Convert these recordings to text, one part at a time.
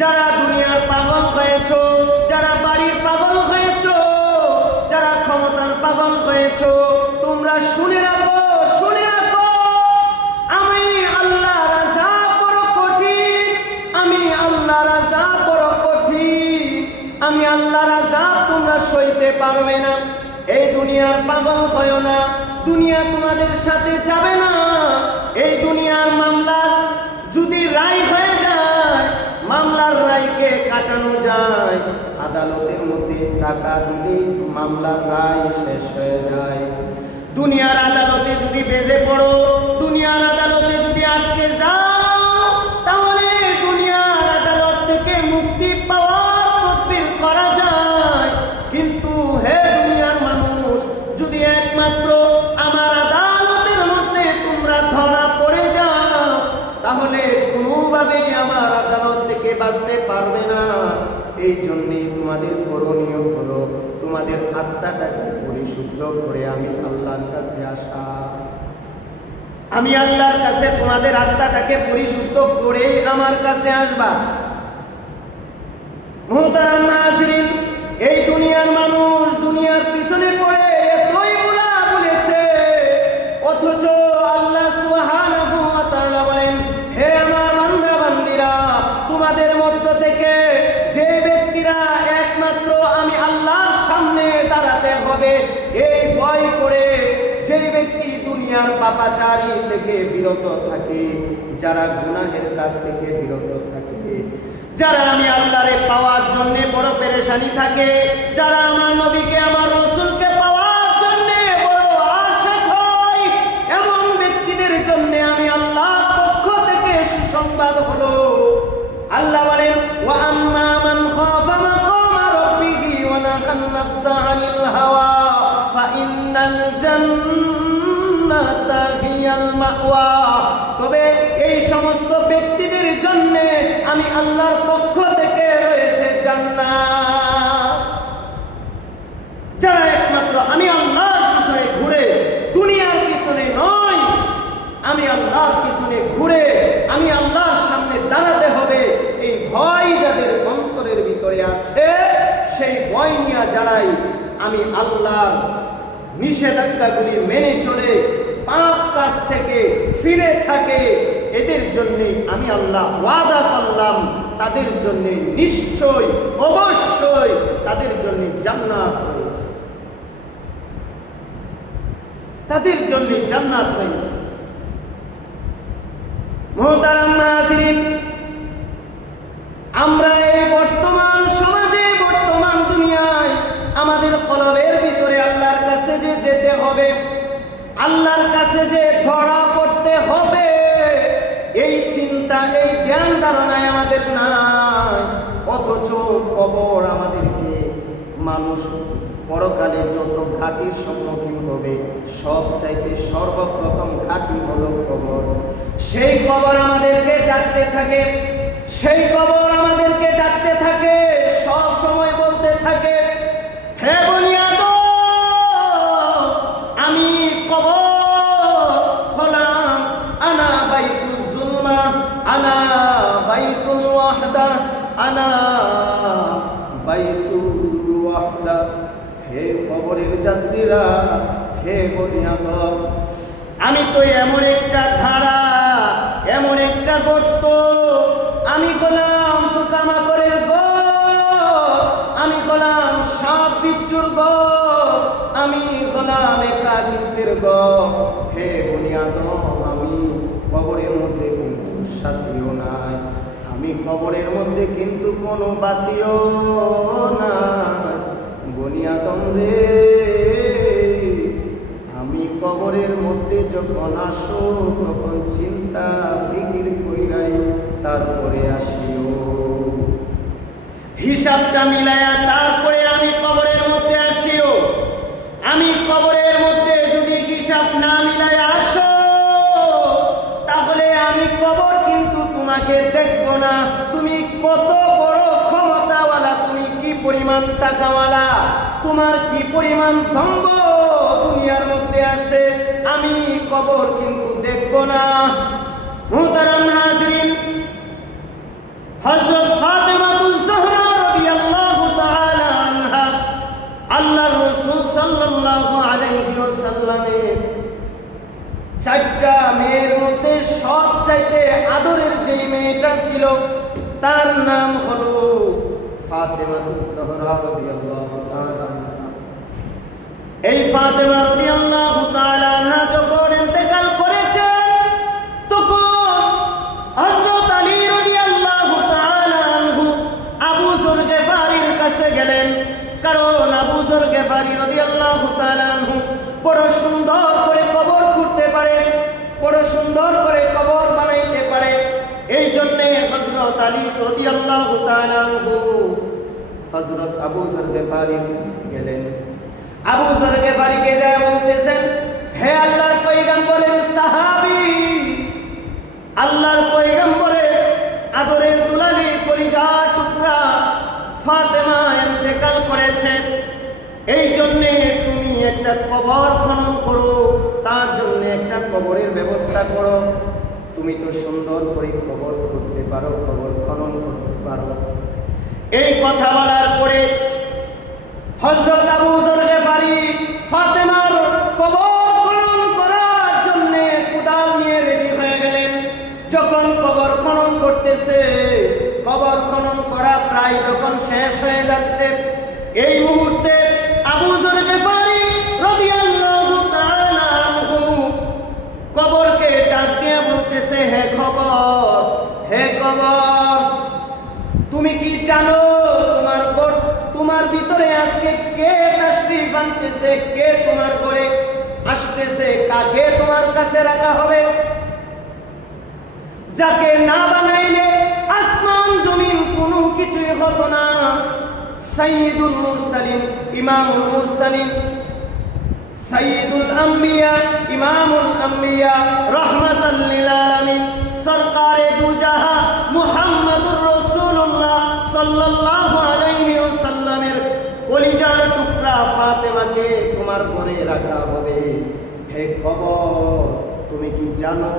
যারা দুনিয়ার পাগল হয়েছো, যারা বাড়ির পাগল হয়েছো, যারা ক্ষমতার পাগল হয়েছো, তোমরা শুনে রাখো, শুনে রাখো, আমি আল্লাহর আযাব বড় কঠিন, আমি আল্লাহর আযাব বড় কঠিন, আমি আল্লাহর আযাব তোমরা সইতে পারবে না। এই দুনিয়ার পাগল হয়ো না, দুনিয়া তোমাদের সাথে যাবে না। এই দুনিয়ার মামলা যদি রায় হয়ে যায়, মামলার রায়কে কাটানো যায়, আদালতের মধ্যে টাকা দিলে মামলার রায় শেষ হয়ে যায়। দুনিয়ার আদালতে যদি বেজে পড়ো, দুনিয়ার আদালতে যদি আটকে যাও, তাহলে দুনিয়ার আদালত থেকে মুক্তি পাওয়ার তদবির করা যায়। কিন্তু হে দুনিয়ার মানুষ, যদি একমাত্র আমার আদালতের মধ্যে তোমরা ধরা পড়ে যাও, তাহলে কোনোভাবেই আমার আদালত থেকে বাঁচতে পারবে না। এই জন্যই তোমাদের করণীয় হলো তোমাদের আত্মাটাকে পরিশুদ্ধ করে আমি আল্লাহর কাছে আসা। আমি আল্লাহর কাছে তোমাদের আত্মাটাকে পরিশুদ্ধ করে আমার কাছে আসবা। মুহতারাম নাযিরিন, এই দুনিয়ার মানুষ দুনিয়ার পিছনে পড়ে এতই বুলা বলেছে, অথচ আল্লাহ সুবহানাহু ওয়া তাআলা বলেন, হে আমার বান্দা বান্দিরা, তোমাদের মধ্য থেকে যে ব্যক্তিরা একমাত্র আমি আল্লাহর সামনে দাঁড়াতে হবে এই ভয় করে, যে ব্যক্তি দুনিয়ার পাপাচারী থেকে বিরত থাকে, যারা গুনাহের কাজ থেকে বিরত থাকে, যারা আমি আল্লাহরে পাওয়ার জন্য বড় পেরেশানি থাকে, যারা আমার নবীকে আমার রাসূলকে পাওয়ার জন্য বড় আশিক হয়, এমন ব্যক্তিদের জন্য আমি আল্লাহর পক্ষ থেকে সুসংবাদ হলো। আল্লাহ বলেন, ওয়া আম্মা মান খাফা মাকামা রাব্বিহি ওয়া নাহান নাফসা আনিল হাওয়া ফা ইন্নাল জান্নাতা হিয়াল মাওয়া। তবে এই সমস্ত ব্যক্তিদের জন্য আমি আল্লাহর পক্ষ থেকে রয়েছে জান্নাত। যারা একমাত্র আমি আল্লাহর পিছনে ঘুরে, দুনিয়ার পিছনে নয়, আমি আল্লাহর পিছনে ঘুরে আমি আল্লাহর সামনে দাঁড়াতে হবে, এই ভয় যাদের অন্তরের ভিতরে আছে, সেই ভয় নিয়ে যারাই আমি আল্লাহর নিষেধাজ্ঞাগুলি মেনে চলে পাপ কাজ থেকে ফিরে থাকে, এদের জন্য আমি আল্লাহ ওয়াদা করলাম, তাদের জন্য নিশ্চয় অবশ্যই তাদের জন্য জান্নাত রয়েছে, তাদের জন্য জান্নাত রয়েছে। মুহতারাম নাযিরিন, আমরা এই বর্তমান সমাজে, বর্তমান দুনিয়ায় আমাদের কলবের ভিতরে আল্লাহর কাছে যে যেতে হবে, আল্লাহর কাছে যে ধরা পড়তে হবে, এই চিন্তা, এই জ্ঞান ধারণায় আমাদের নাই। অথচ কবর আমাদেরকে, মানুষ পরকালে যত ঘাটির সম্মুখীন হবে, সব চাইতে সর্বপ্রথম ঘাটি হলো কবর। সেই কবর আমাদেরকে ডাকতে থাকে, সেই কবর আমাদেরকে ডাকতে থাকে, সব সময় বলতে থাকে, হে বনি আদম, আমি কবর হলাম, আনা বাইতুল যুলমা, আনা বাইতুল ওয়াহদা, আনা বাইতুল ওয়াহদা। হে কবরের যাত্রীরা, হে বনি আদম, আমি তো এমন একটা ধারা, এমন একটা গর্ত, আমি হলাম পোকামাকড়ের ঘর, আমি হলাম সাপ বিচ্ছুর ঘর, আমি হলাম একাকিত্বের ঘর। হে বনি আদম, আমি কবরের মধ্যে কিন্তু সাথীও নাই, আমি কবরের মধ্যে কিন্তু কোনো বাতিও নাই। বনি আদম রে, আমি কবরের মধ্যে যখন আসো, তখন চিন্তা ফিকির কইরাই তারপরে আসিও, হিসাবটা মিলায়া তারপরে আমি কবরের মধ্যে আসিও। আমি কবরের মধ্যে যদি হিসাব না মিলায়া আসো, তাহলে আমি কবর কিন্তু তোমাকে দেখব না, তুমি কত বড় ক্ষমতাওয়ালা, তুমি কি পরিমাণ টাকাওয়ালা, তোমার কি পরিমাণ ধম্ব দুনিয়ার মধ্যে আছে, আমি কবর কিন্তু দেখব না। মুহতারাম নাযিরিন, হযরত ফাতেমা আল্লাহর রাসূল সাল্লাল্লাহু আলাইহি ওয়াসাল্লামের চারটা মেয়ের মধ্যে সবচাইতে আদরের যে মেয়েটা ছিল তার নাম হলো ফাতেমাতুজ জহরা রাদিয়াল্লাহু তাআলা আনহা। এই ফাতেমা রাদিয়াল্লাহু তাআলা আনহা যখন ইন্তেকাল করেছেন তখন হযরত আলী রাদিয়াল্লাহু তাআলা আনহু আবু যর গিফারীর কাছে গেলেন, কারণ আবু যর গিফারী রাদিয়াল্লাহু তাআলা আনহু বড় সুন্দর করে কবর করতে পারে, বড় সুন্দর করে কবর বানাইতে পারে। এই জন্য হযরত আলী রাদিয়াল্লাহু তাআলা আনহু হযরত আবু যর গিফারীর কাছে গেলেন। আবু যর গিফারীকে যা বলতেছেন, হে আল্লাহর পয়গম্বরের সাহাবী, আল্লাহর পয়গম্বরের আদরের দুলালি কলিজার টুকরা ফাতেমা ইন্তেকাল করেছে, এই জন্য তুমি একটা কবর খনন করো, তার জন্য একটা কবরের ব্যবস্থা করো। তুমি তো সুন্দর করে কবর করতে পারো, কবর খনন করতে পারো। এই কথা বলার পরে হযরত আবু যর গিফারী ফাতেমার কবর খনন করার জন্য কুদাল নিয়ে রেডি হয়ে গেলেন। যখন কবর খনন করতেছে, কবর খনন করা প্রায় যখন শেষ হয়ে যাচ্ছে, এই মুহূর্তে আবু যর গিফারী রাদিয়াল্লাহু তাআলা আনহু কবরকে ডাক দিয়ে বলতেছে, হে কবর, হে কবর, তুমি কি জানো তোমার ভিতরে আজকে কে তাশরীফ আনতেছে, কে তোমার ঘরে আসতেছে, কাকে তোমার কাছে রাখা হবে? যাকে না বানাইলে আসমান জমিন কোনো কিছুই হতো না। সাইয়্যিদুল মুরসালিন, ইমামুল মুরসালিন, সাইয়্যিদুল আম্বিয়া, ইমামুল আম্বিয়া, রাহমাতাল লিল আলামিন, সরকারে দু জাহা মুহাম্মদুর রাসূলুল্লাহ সাল্লাল্লাহু আলাইহি ওয়াসাল্লামের কলিজার টুকরা ফাতেমাকে তোমার ঘরে রাখা হবে। হে কবর, তুমি কি জানো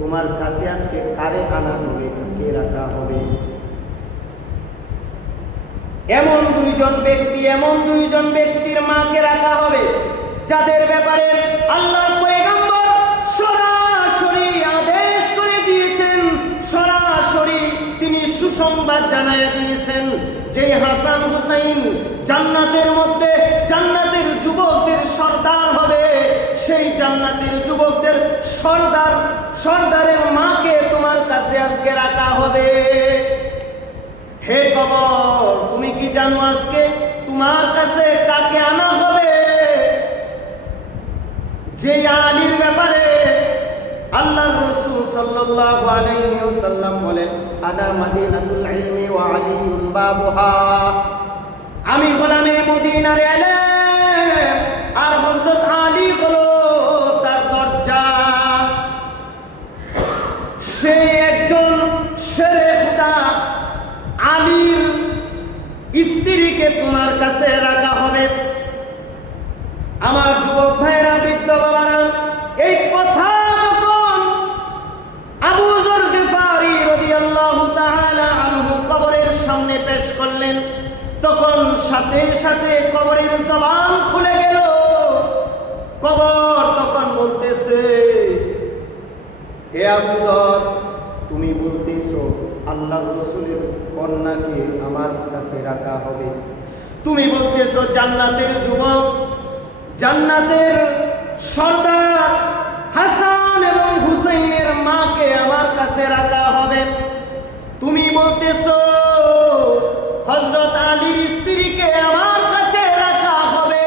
তোমার কাছে আজকে কারে আনা হবে, কাকে রাখা হবে? এমন দুইজন ব্যক্তির মাকে রাখা হবে যাদের ব্যাপারে আল্লাহর পয়গম্বর সরাসরি আদেশ করে দিয়েছেন, সরাসরি তিনি সুসংবাদ জানায় দিয়েছেন যে হাসান হুসাইন জান্নাতের মধ্যে জান্নাতের যুবকদের সর্দার হবে। সেই জান্নাতের যুবকদের সর্দারের মাকে তোমার কাছে আজকে রাখা হবে। হে কবর, তুমি কি জানো আজকে তোমার কাছে কাকে আনা হবে? যে আলীর ব্যাপারে আল্লাহর রাসূল সাল্লাল্লাহু আলাইহি ওয়াসাল্লাম বলেন, আনা মাদিনাতুল ইলমি ওয়া আলিয়ুন বাবুহা, আমি গোলামে মদিনার ইলম আর হযরত আলী হলো তার দরজা। সেই একজন শেরে খুদা আলীর স্ত্রীকে তোমার কাছে রাখা হবে। আমার যুবক ভাইরা, বৃদ্ধ বাবারা, এই কথা যখন আবু যর গিফারী রাদিয়াল্লাহু তাআলা আনহু কবরের সামনে পেশ করলেন, তখন সাথে সাথে কবরের জবান খুলে গেল। কবর তখন বলতেছে, হে আবু যর, তুমি বলতেছো আল্লাহর রাসূলের কন্যাকে আমার কাছে রাখা হবে, তুমি বলতেছো জান্নাতের যুবক, জান্নাতের সর্দার হাসান এবং হুসাইনের মাকে আমার কাছে রাখা হবে, তুমি বলতেছো হযরত আলীর স্ত্রীকে আমার কাছে রাখা হবে।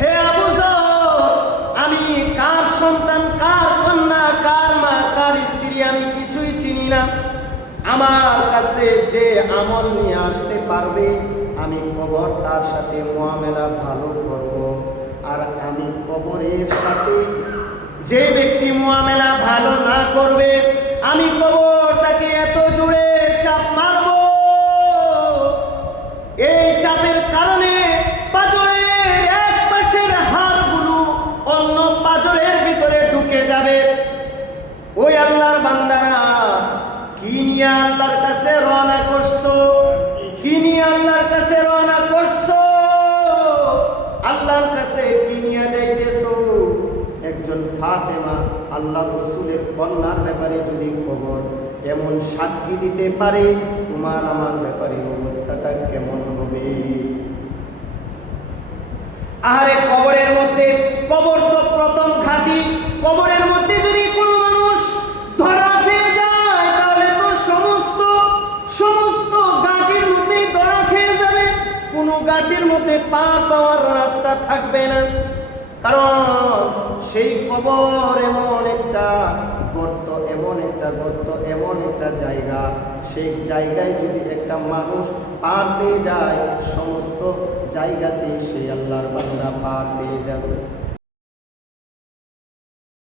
হে আবু যর, আমি কার সন্তান, কার কন্যা, কার মা, কার স্ত্রী আমি কিছুই চিনি না। আমার কাছে যে আমল নিয়ে আসতে পারবে আমি কবর তার সাথে মুআমেলা ভালো করব, আর আমি কবরের সাথে যে ব্যক্তি মুআমেলা ভালো না করবে আমি কবরটাকে এত জোরে চাপ মারব, এই চাপের কারণে পাঁজরের এক পাশের হাড়গুলো অন্য পাঁজরের ভিতরে ঢুকে যাবে। ওই আল্লাহর বান্দারা, কি নিয়ে আল্লাহর কাছে রওনা করছো, কি নিয়ে আল্লাহর কাছে রওনা করছো? আল্লাহর কাছে কি নিয়ে যাইতেছো? একজন ফাতেমা আল্লাহ রসুলের কন্যার ব্যাপারে যদি খবর এমন সাক্ষী দিতে পারে, তোমার আমার ব্যাপারে অবস্থাটা কেমন হবে? আহারে কবরের মধ্যে, কবর তো প্রথম ঘাঁটি, কবরের মধ্যে যদি কোনো মানুষ ধরা খেয়ে যায় তাহলে তো সমস্ত সমস্ত ঘাঁটির মধ্যে ধরা খেয়ে যাবে, কোনো ঘাঁটির মধ্যে পা পাওয়ার রাস্তা থাকবে না। কারণ সেই কবর এমন একটা গর্ত, এমন একটা গর্ত, এমন একটা জায়গা, সেই জায়গায় যদি একটা মানুষ পার পেয়ে যায়, সমস্ত জায়গাতে সে আল্লাহর বান্দা পার পেয়ে যাবে।